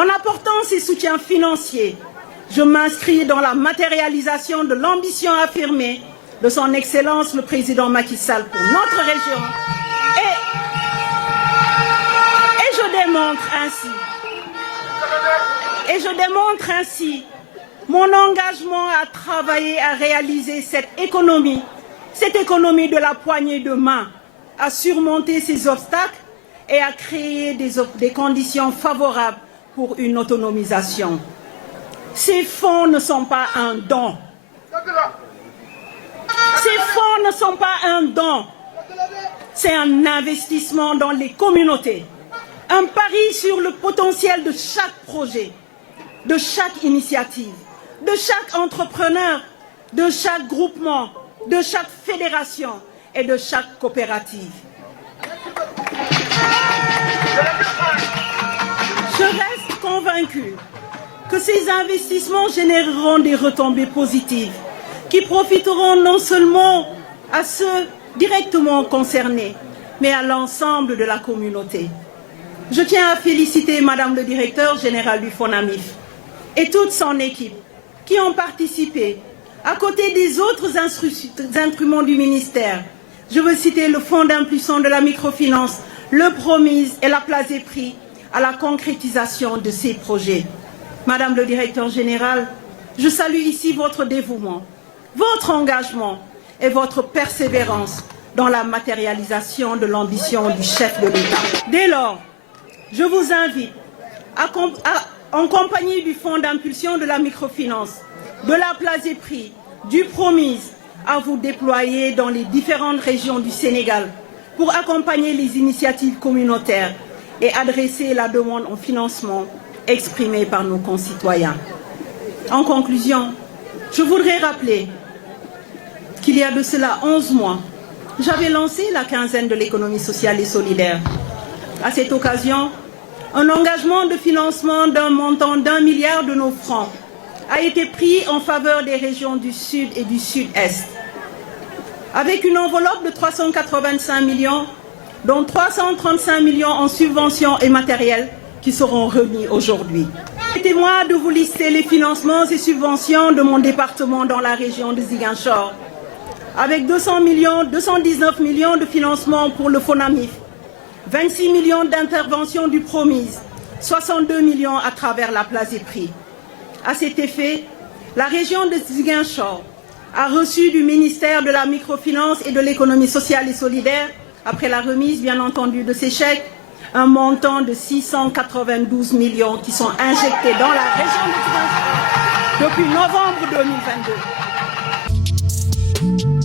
En apportant ces soutiens financiers, je m'inscris dans la matérialisation de l'ambition affirmée de son Excellence le Président Macky Sall pour notre région. Et je démontre ainsi mon engagement à travailler à réaliser cette économie de la poignée de main, à surmonter ces obstacles et à créer des conditions favorables pour une autonomisation. Ces fonds ne sont pas un don. Ces fonds ne sont pas un don. C'est un investissement dans les communautés. Un pari sur le potentiel de chaque projet, de chaque initiative, de chaque entrepreneur, de chaque groupement, de chaque fédération et de chaque coopérative. Je reste convaincu que ces investissements généreront des retombées positives qui profiteront non seulement à ceux directement concernés, mais à l'ensemble de la communauté. Je tiens à féliciter Madame le directeur général du FONAMIF et toute son équipe qui ont participé, à côté des autres instruments du ministère. Je veux citer le Fonds d'impulsion de la microfinance, le Promise et la Place des Prix à la concrétisation de ces projets. Madame le directeur général, je salue ici votre dévouement, votre engagement et votre persévérance dans la matérialisation de l'ambition du chef de l'État. Dès lors, je vous invite, en compagnie du Fonds d'impulsion de la microfinance, de la Place des Prix, du Promise, à vous déployer dans les différentes régions du Sénégal pour accompagner les initiatives communautaires et adresser la demande en financement exprimée par nos concitoyens. En conclusion, je voudrais rappeler qu'il y a de cela 11 mois, j'avais lancé la quinzaine de l'économie sociale et solidaire. À cette occasion, un engagement de financement d'un montant d'1 milliard de nos francs a été pris en faveur des régions du Sud et du Sud-Est, avec une enveloppe de 385 millions, dont 335 millions en subventions et matériel qui seront remis aujourd'hui. Permettez-moi de vous lister les financements et subventions de mon département dans la région de Ziguinchor, avec 219 millions de financement pour le FONAMIF, 26 millions d'interventions du Promise, 62 millions à travers la Place des Prix. À cet effet, la région de Ziguinchor a reçu du ministère de la Microfinance et de l'économie sociale et solidaire, après la remise bien entendu de ces chèques, un montant de 692 millions qui sont injectés dans la région de Ziguinchor depuis novembre 2022.